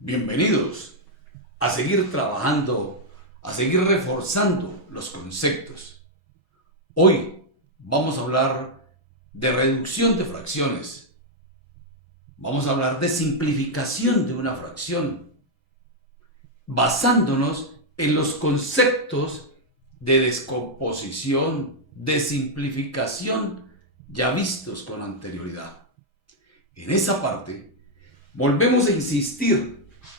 Bienvenidos a seguir trabajando, a seguir reforzando los conceptos. Hoy vamos a hablar de reducción de fracciones. Vamos a hablar de simplificación de una fracción, basándonos en los conceptos de descomposición, de simplificación ya vistos con anterioridad. En esa parte, volvemos a insistir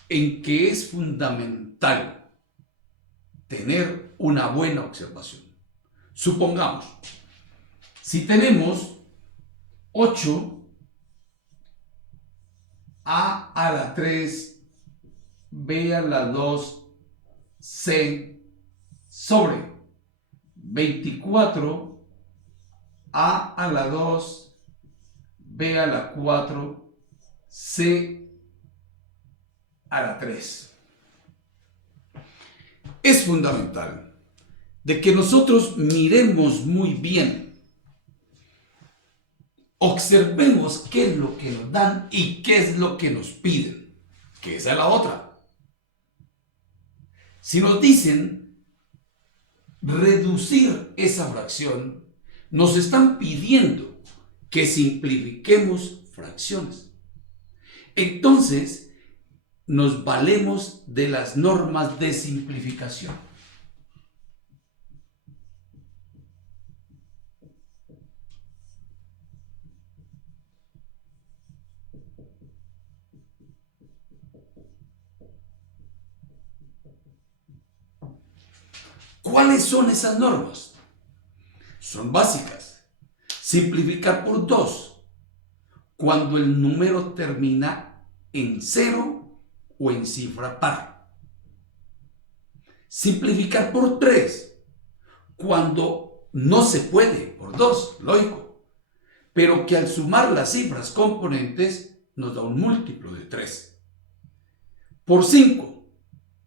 en que es fundamental tener una buena observación. Supongamos, si tenemos 8 a la 3, b a la 2, c sobre 24 a la 2, b a la 4, c a la 3. Es fundamental de que nosotros miremos muy bien, observemos qué es lo que nos dan y qué es lo que nos piden, que esa es la otra. Si nos dicen reducir esa fracción, nos están pidiendo que simplifiquemos fracciones. Entonces, nos valemos de las normas de simplificación. ¿Cuáles son esas normas? Son básicas. Simplificar por 2 cuando el número termina en 0 o en cifra par. Simplificar por 3 cuando no se puede, por 2, lógico, pero que al sumar las cifras componentes nos da un múltiplo de 3. Por 5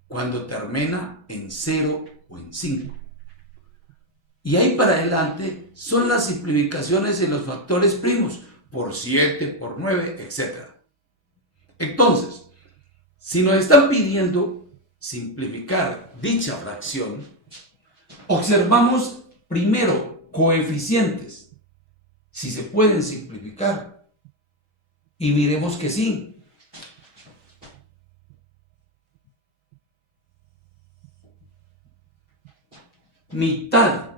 cuando termina en 0 o en 5. Y ahí para adelante son las simplificaciones en los factores primos, por 7, por 9, etc. Entonces, si nos están pidiendo simplificar dicha fracción, observamos primero coeficientes, si se pueden simplificar, y miremos que sí. Mitad,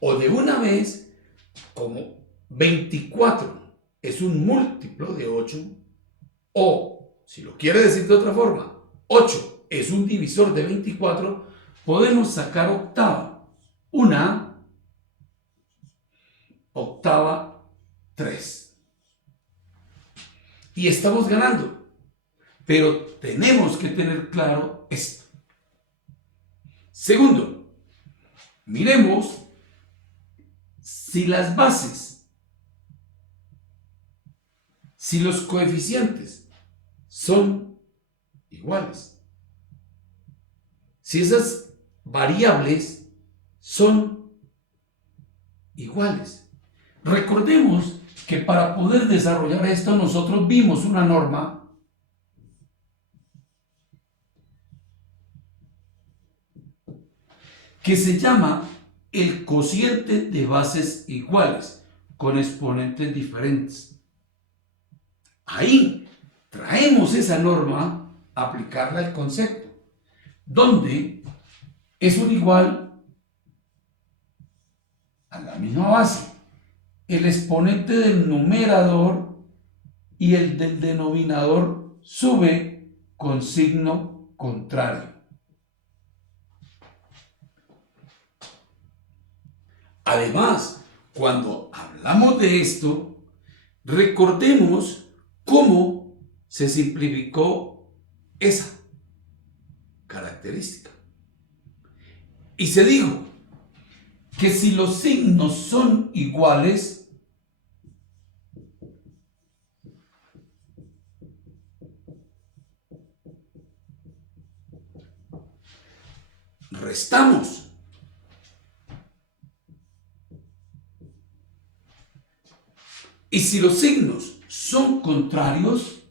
o de una vez, como 24 es un múltiplo de 8, o, si lo quiere decir de otra forma, 8 es un divisor de 24, podemos sacar octava. 1 octava 3. Y estamos ganando. Pero tenemos que tener claro esto. Segundo, miremos si las bases, si los coeficientes son iguales. Si esas variables son iguales. Recordemos que para poder desarrollar esto nosotros vimos una norma que se llama el cociente de bases iguales con exponentes diferentes. Ahí traemos esa norma a aplicarla al concepto, donde es un igual a la misma base, el exponente del numerador y el del denominador sube con signo contrario. Además, cuando hablamos de esto, recordemos cómo se simplificó esa característica. Y se dijo que si los signos son iguales, restamos. Y si los signos son contrarios,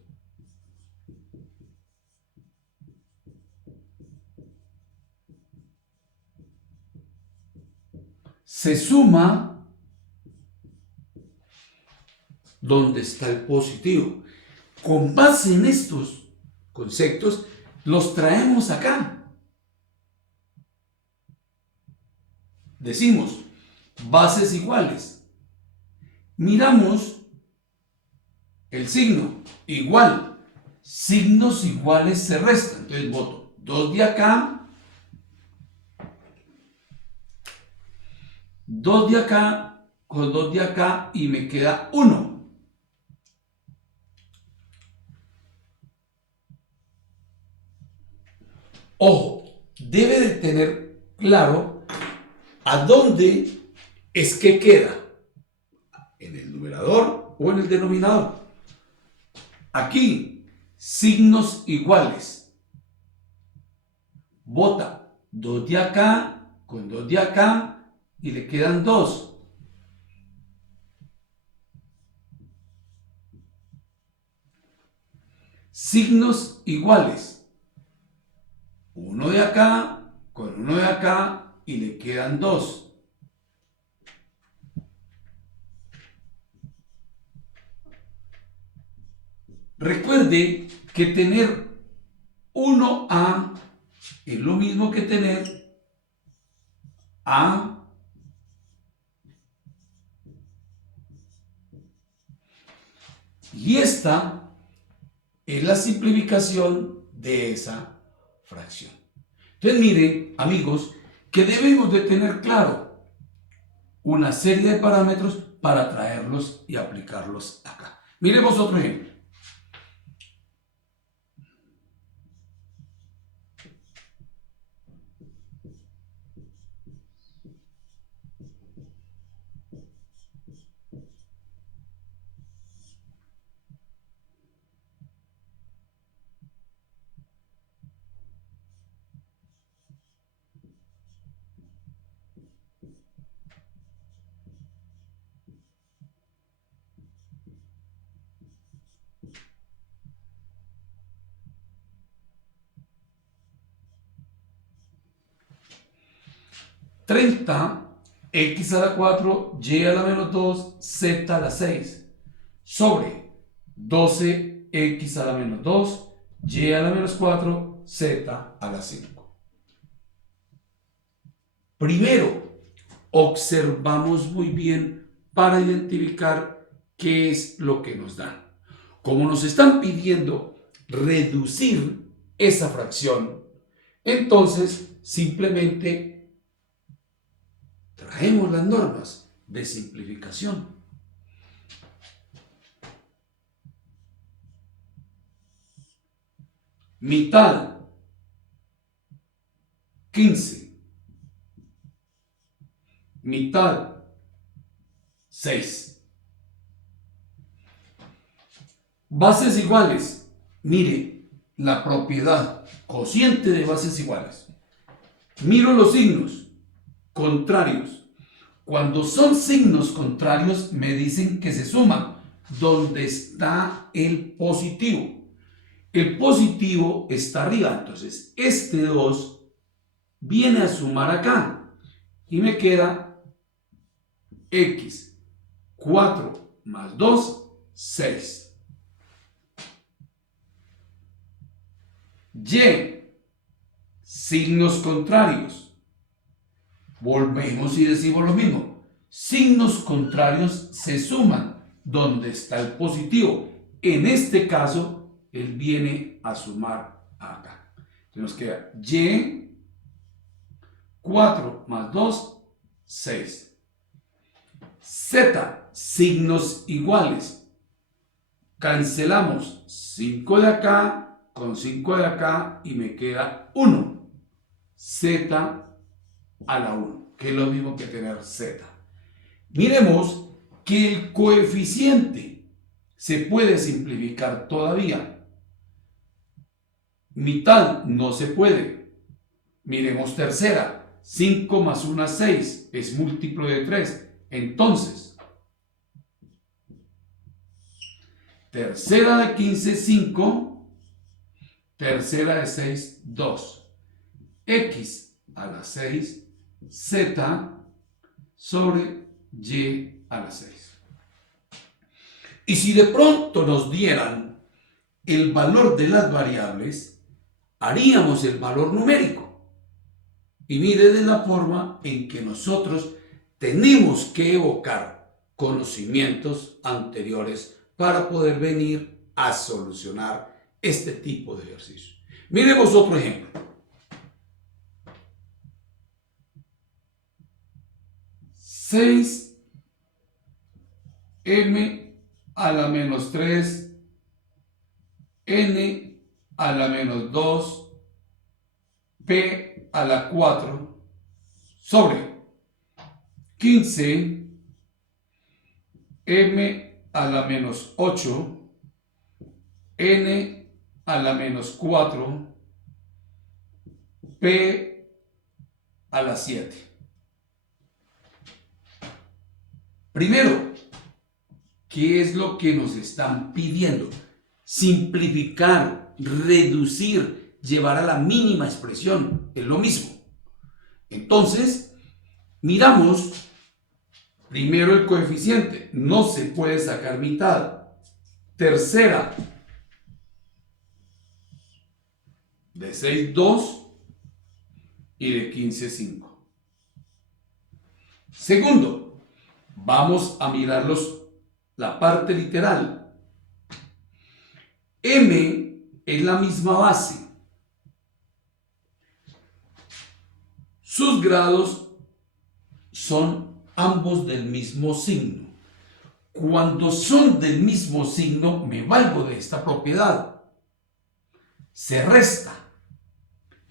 se suma donde está el positivo. Con base en estos conceptos, los traemos acá. Decimos, bases iguales. Miramos el signo, igual. Signos iguales se restan. Entonces voto 2 de acá, 2 de acá, con 2 de acá y me queda 1. Ojo, debe de tener claro a dónde es que queda, en el numerador o en el denominador. Aquí, signos iguales. Bota 2 de acá con 2 de acá y le quedan 2. Signos iguales. 1 de acá con 1 de acá y le quedan 2. Recuerde que tener 1A es lo mismo que tener A y esta es la simplificación de esa fracción. Entonces miren, amigos, que debemos de tener claro una serie de parámetros para traerlos y aplicarlos acá. Miremos otro ejemplo. X a la 4, Y a la menos 2, Z a la 6, sobre 12X a la menos 2, Y a la menos 4, Z a la 5. Primero, observamos muy bien para identificar qué es lo que nos dan. Como nos están pidiendo reducir esa fracción, entonces simplemente traemos las normas de simplificación. Mitad, 15. Mitad, 6. Bases iguales. Mire, la propiedad cociente de bases iguales. Miro los signos contrarios. Cuando son signos contrarios me dicen que se suman donde está el positivo. El positivo está arriba, entonces este 2 viene a sumar acá y me queda X, 4 más 2, 6. Y, signos contrarios. Volvemos y decimos lo mismo. Signos contrarios se suman donde está el positivo. En este caso, él viene a sumar acá. Entonces nos queda Y, 4 más 2, 6. Z, signos iguales. Cancelamos 5 de acá con 5 de acá y me queda 1. Z a la 1, que es lo mismo que tener Z. Miremos que el coeficiente se puede simplificar todavía. Mitad no se puede. Miremos tercera. 5 más 1, 6. Es múltiplo de 3. Entonces, tercera de 15, 5, tercera de 6, 2, x a la 6, z sobre y a la 6. Y si de pronto nos dieran el valor de las variables, haríamos el valor numérico. Y mire de la forma en que nosotros tenemos que evocar conocimientos anteriores para poder venir a solucionar este tipo de ejercicios. Miremos otro ejemplo. 6m a la menos 3, n a la menos 2, p a la 4, sobre 15, m a la menos 8, n a la menos 4, p a la 7. Primero, ¿qué es lo que nos están pidiendo? Simplificar, reducir, llevar a la mínima expresión, es lo mismo. Entonces, miramos primero el coeficiente, no se puede sacar mitad. Tercera, de 6, 2 y de 15, 5. Segundo, vamos a mirar la parte literal. M es la misma base. Sus grados son ambos del mismo signo. Cuando son del mismo signo, me valgo de esta propiedad. Se resta.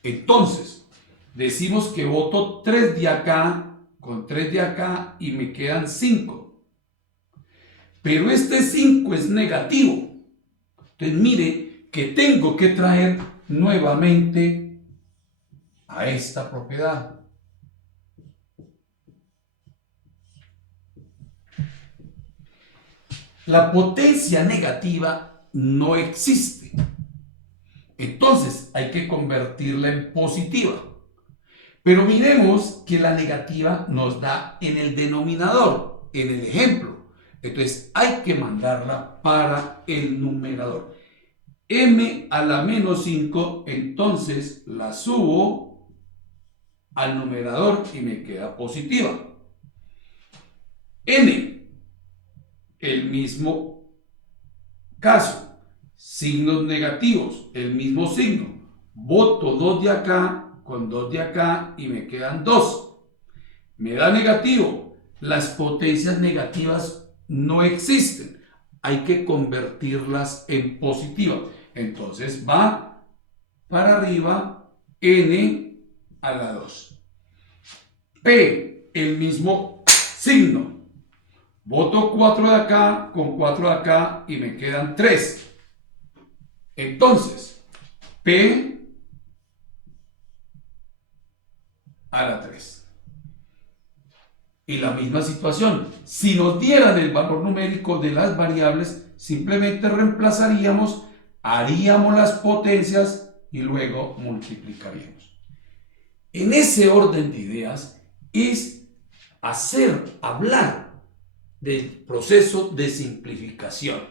Entonces, decimos que boto 3 de acá con 3 de acá y me quedan 5. Pero este 5 es negativo. Entonces mire que tengo que traer nuevamente a esta propiedad. La potencia negativa no existe. Entonces hay que convertirla en positiva. Pero miremos que la negativa nos da en el denominador, en el ejemplo. Entonces hay que mandarla para el numerador. M a la menos 5, entonces la subo al numerador y me queda positiva. N, el mismo caso. Signos negativos, el mismo signo. Boto 2 de acá con 2 de acá y me quedan 2. Me da negativo. Las potencias negativas no existen. Hay que convertirlas en positiva. Entonces va para arriba n a la 2. P, el mismo signo. Boto 4 de acá con 4 de acá y me quedan 3. Entonces, P a la 3. Y la misma situación, si nos dieran el valor numérico de las variables, simplemente reemplazaríamos, haríamos las potencias y luego multiplicaríamos. En ese orden de ideas es hablar del proceso de simplificación.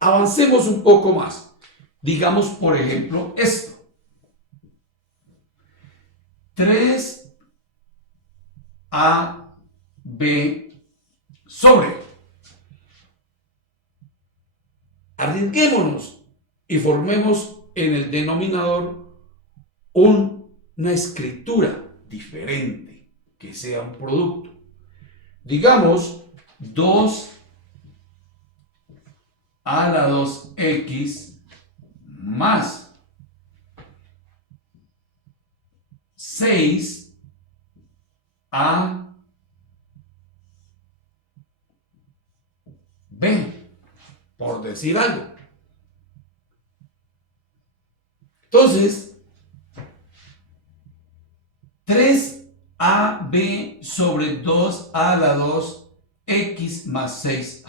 Avancemos un poco más. Digamos, por ejemplo, esto. 3ab sobre. Arriesguémonos y formemos en el denominador una escritura diferente, que sea un producto. Digamos 2 a la 2x más 6 a b, por decir algo. Entonces, 3ab sobre 2 a la 2x más 6a.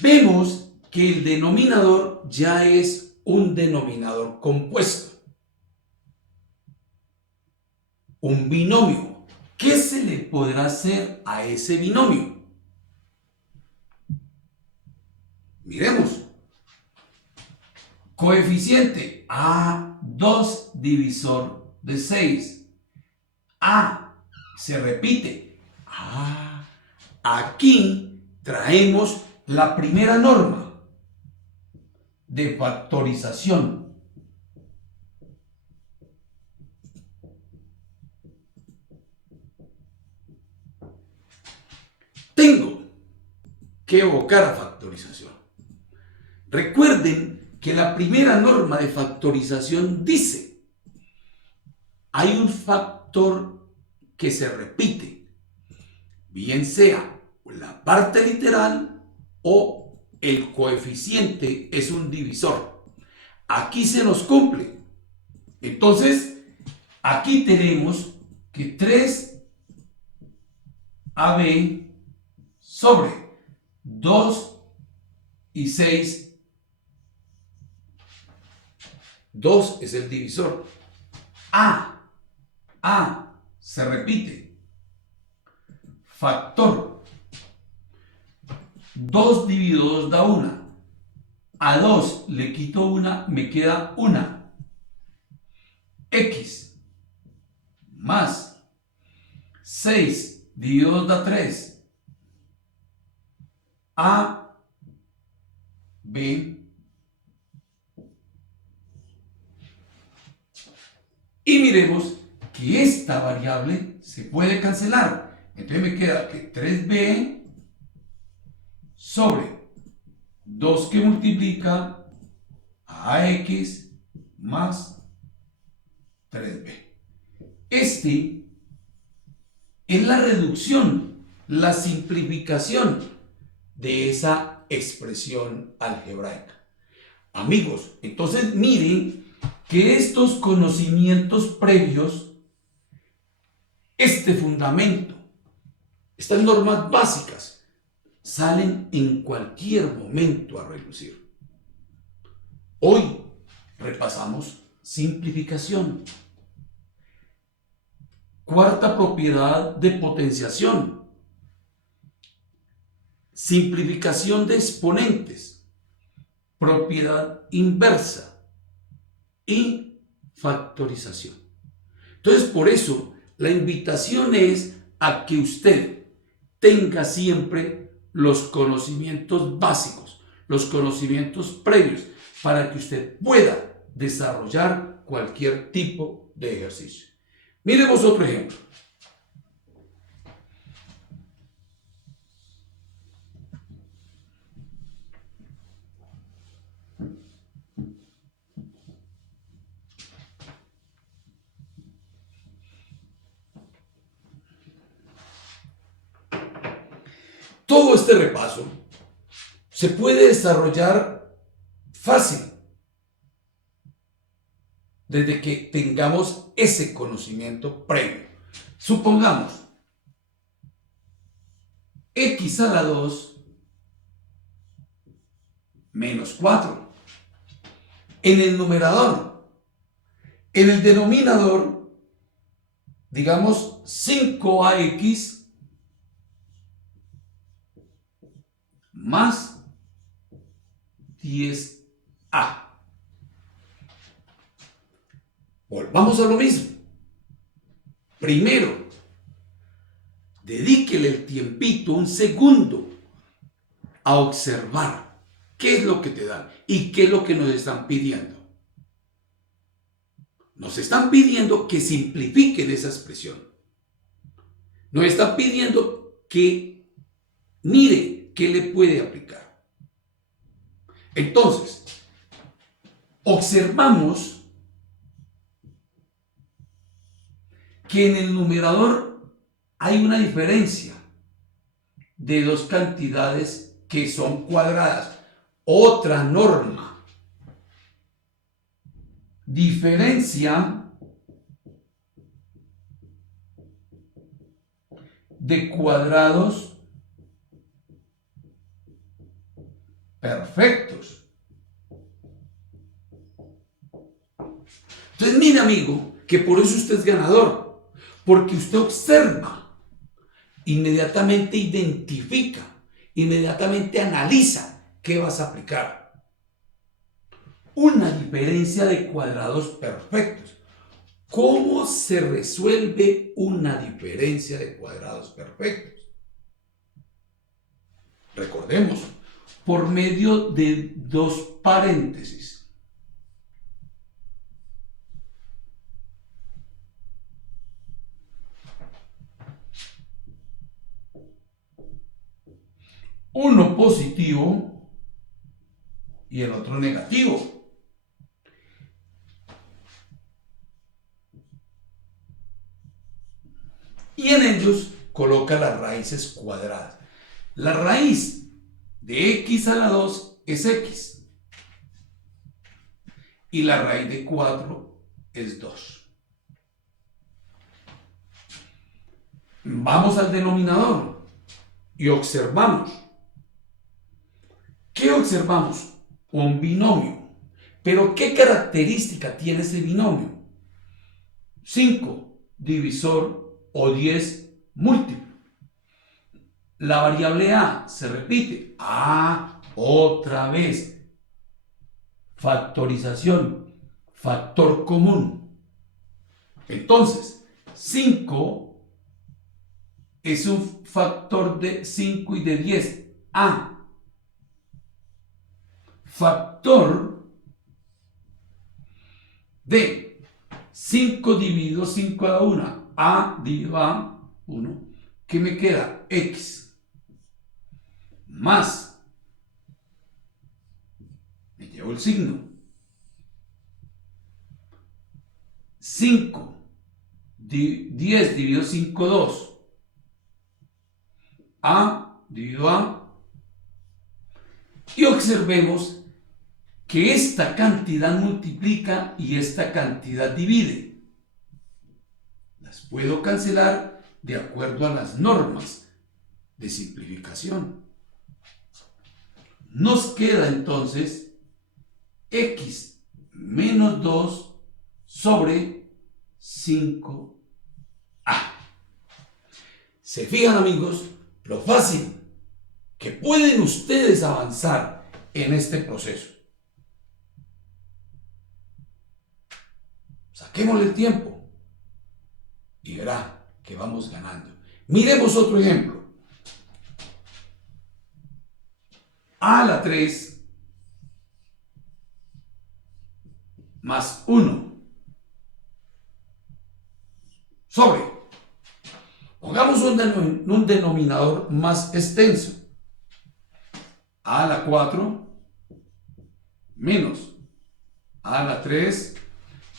Vemos que el denominador ya es un denominador compuesto, un binomio. ¿Qué se le podrá hacer a ese binomio? Miremos. Coeficiente A2 divisor de 6. A se repite. Aquí traemos la primera norma de factorización. Tengo que evocar a factorización. Recuerden que la primera norma de factorización dice: hay un factor que se repite, bien sea la parte literal o el coeficiente es un divisor. Aquí se nos cumple. Entonces, aquí tenemos que 3AB sobre 2 y 6. 2 es el divisor. A se repite. Factor. 2 dividido 2 da 1. A 2 le quito 1, me queda 1. X más 6 dividido 2 da 3. A, B. Y miremos que esta variable se puede cancelar. Entonces me queda que 3b sobre 2 que multiplica a ax más 3b. Este es la reducción, la simplificación de esa expresión algebraica. Amigos, entonces miren que estos conocimientos previos, este fundamento, estas normas básicas, salen en cualquier momento a relucir. Hoy repasamos simplificación. Cuarta propiedad de potenciación. Simplificación de exponentes. Propiedad inversa. Y factorización. Entonces, por eso, la invitación es a que usted tenga siempre los conocimientos básicos, los conocimientos previos, para que usted pueda desarrollar cualquier tipo de ejercicio. Miremos otro ejemplo. Todo este repaso se puede desarrollar fácil desde que tengamos ese conocimiento previo. Supongamos x a la 2 menos 4 en el numerador. En el denominador, digamos 5ax más 10a. Volvamos a lo mismo. Primero, dedíquele el tiempito, un segundo, a observar qué es lo que te dan y qué es lo que nos están pidiendo. Nos están pidiendo que simplifiquen esa expresión. Nos están pidiendo que mire qué le puede aplicar. Entonces, observamos que en el numerador hay una diferencia de dos cantidades que son cuadradas. Otra norma. Diferencia de cuadrados perfectos. Entonces, mire, amigo, que por eso usted es ganador, porque usted observa, inmediatamente identifica, inmediatamente analiza qué vas a aplicar. Una diferencia de cuadrados perfectos. ¿Cómo se resuelve una diferencia de cuadrados perfectos? Recordemos, por medio de dos paréntesis. Uno positivo y el otro negativo. Y en ellos coloca las raíces cuadradas. La raíz de x a la 2 es x. Y la raíz de 4 es 2. Vamos al denominador y observamos. ¿Qué observamos? Un binomio. ¿Pero qué característica tiene ese binomio? 5 divisor o 10 múltiplo. La variable a se repite. Otra vez. Factorización. Factor común. Entonces, 5 es un factor de 5 y de 10. Factor de 5 dividido 5 a la 1. A dividido a 1. ¿Qué me queda? X. Más. Me llevo el signo. 5. 10 dividido 5, 2. A dividido a. Y observemos que esta cantidad multiplica y esta cantidad divide. Las puedo cancelar de acuerdo a las normas de simplificación. Nos queda entonces x menos 2 sobre 5a. ¿Se fijan, amigos, lo fácil que pueden ustedes avanzar en este proceso? Saquémosle el tiempo y verá que vamos ganando. Miremos otro ejemplo. A a la 3 más 1 sobre. Pongamos un denominador más extenso. A a la 4 menos a a la 3.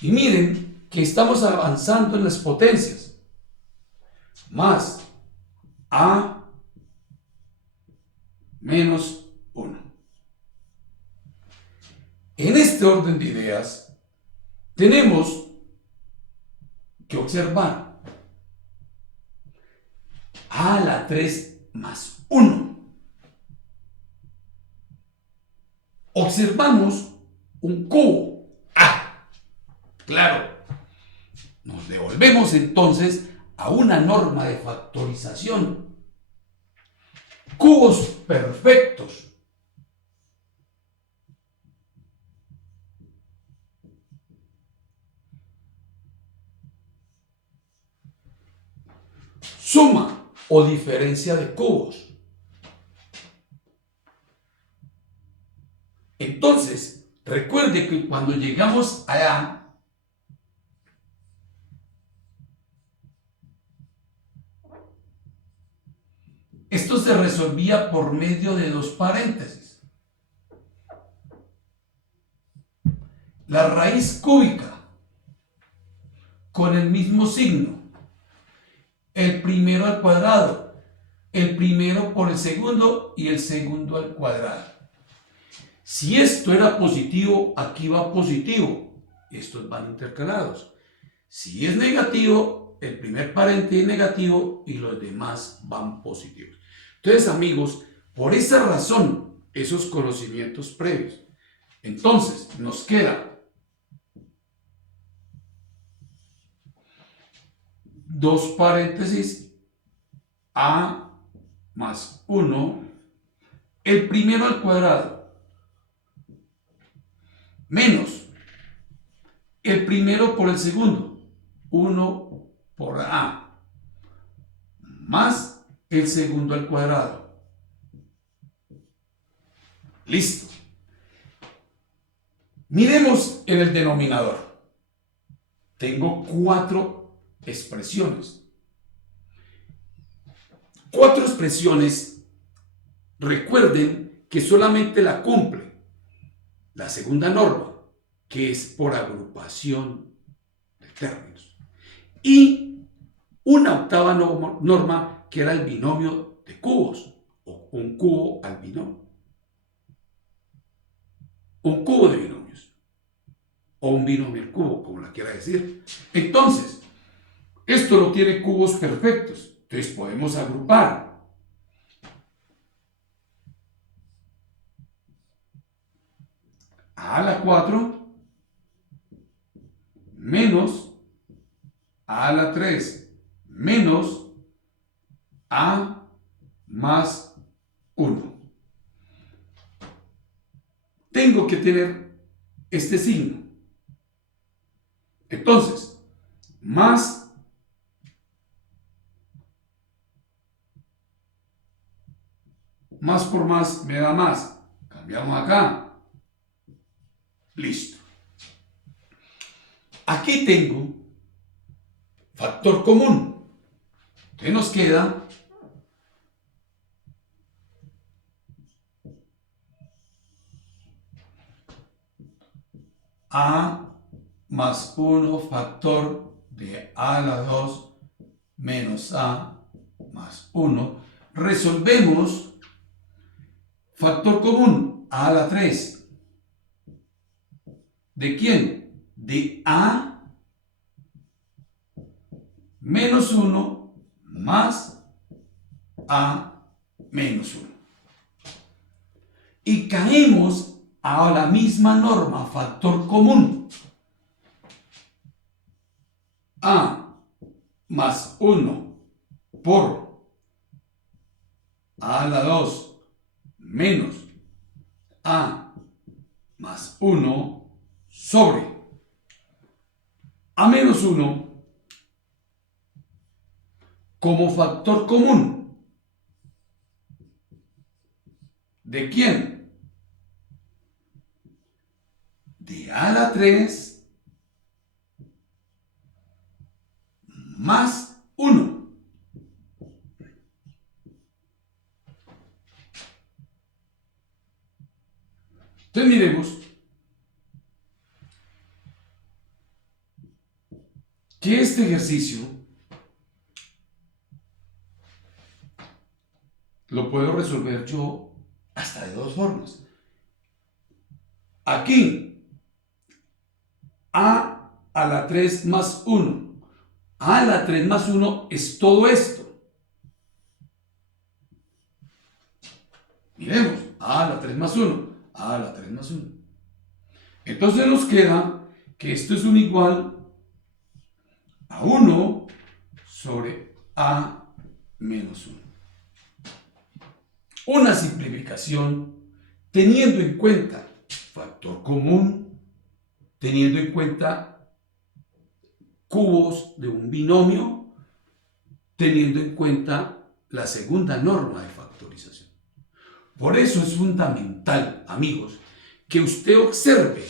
Y miren que estamos avanzando en las potencias. Más a menos 1. En este orden de ideas, tenemos que observar a la 3 más 1. Observamos un cubo. Claro, nos devolvemos entonces a una norma de factorización. Cubos perfectos. Suma o diferencia de cubos. Entonces, recuerde que cuando llegamos allá, esto se resolvía por medio de dos paréntesis. La raíz cúbica con el mismo signo. El primero al cuadrado. El primero por el segundo y el segundo al cuadrado. Si esto era positivo, aquí va positivo. Estos van intercalados. Si es negativo, el primer paréntesis es negativo y los demás van positivos. Entonces, amigos, por esa razón esos conocimientos previos. Entonces, nos queda dos paréntesis, a más 1, el primero al cuadrado, menos el primero por el segundo, 1 por a, más el segundo al cuadrado. Listo. Miremos en el denominador. Tengo 4 expresiones. 4 expresiones, recuerden que solamente la cumple la segunda norma, que es por agrupación de términos, y una octava norma, que era el binomio de cubos, o un cubo al binomio, un cubo de binomios, o un binomio al cubo, como la quiera decir. Entonces, esto no tiene cubos perfectos, entonces podemos agrupar. A la 4 menos a la 3 menos a más 1. Tengo que tener este signo. Entonces, más por más me da más. Cambiamos acá. Listo. Aquí tengo factor común. ¿Qué nos queda? A más 1 factor de a a la 2 menos a más 1. Resolvemos factor común a la 3. ¿De quién? De a menos 1 más a menos 1. Y caemos a la misma norma, factor común. A más 1 por a a la 2 menos a más 1 sobre a menos 1 como factor común. ¿De quién? De a la 3 más 1. Entonces miremos que este ejercicio lo puedo resolver yo hasta de 2 formas. Aquí, a la 3 más 1. A la 3 más 1 es todo esto. Miremos, a la 3 más 1. A la 3 más 1. Entonces nos queda que esto es un igual a 1 sobre a menos 1. Una simplificación teniendo en cuenta factor común, teniendo en cuenta cubos de un binomio, teniendo en cuenta la segunda norma de factorización. Por eso es fundamental, amigos, que usted observe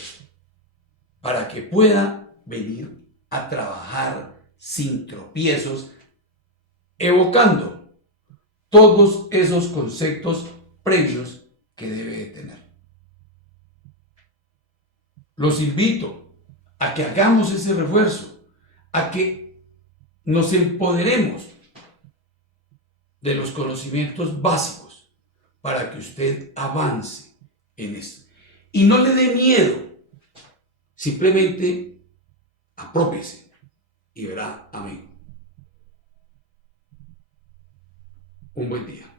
para que pueda venir a trabajar sin tropiezos, evocando todos esos conceptos previos que debe de tener. Los invito a que hagamos ese refuerzo, a que nos empoderemos de los conocimientos básicos para que usted avance en esto. Y no le dé miedo, simplemente apropiese y verá, amigo. Un buen día.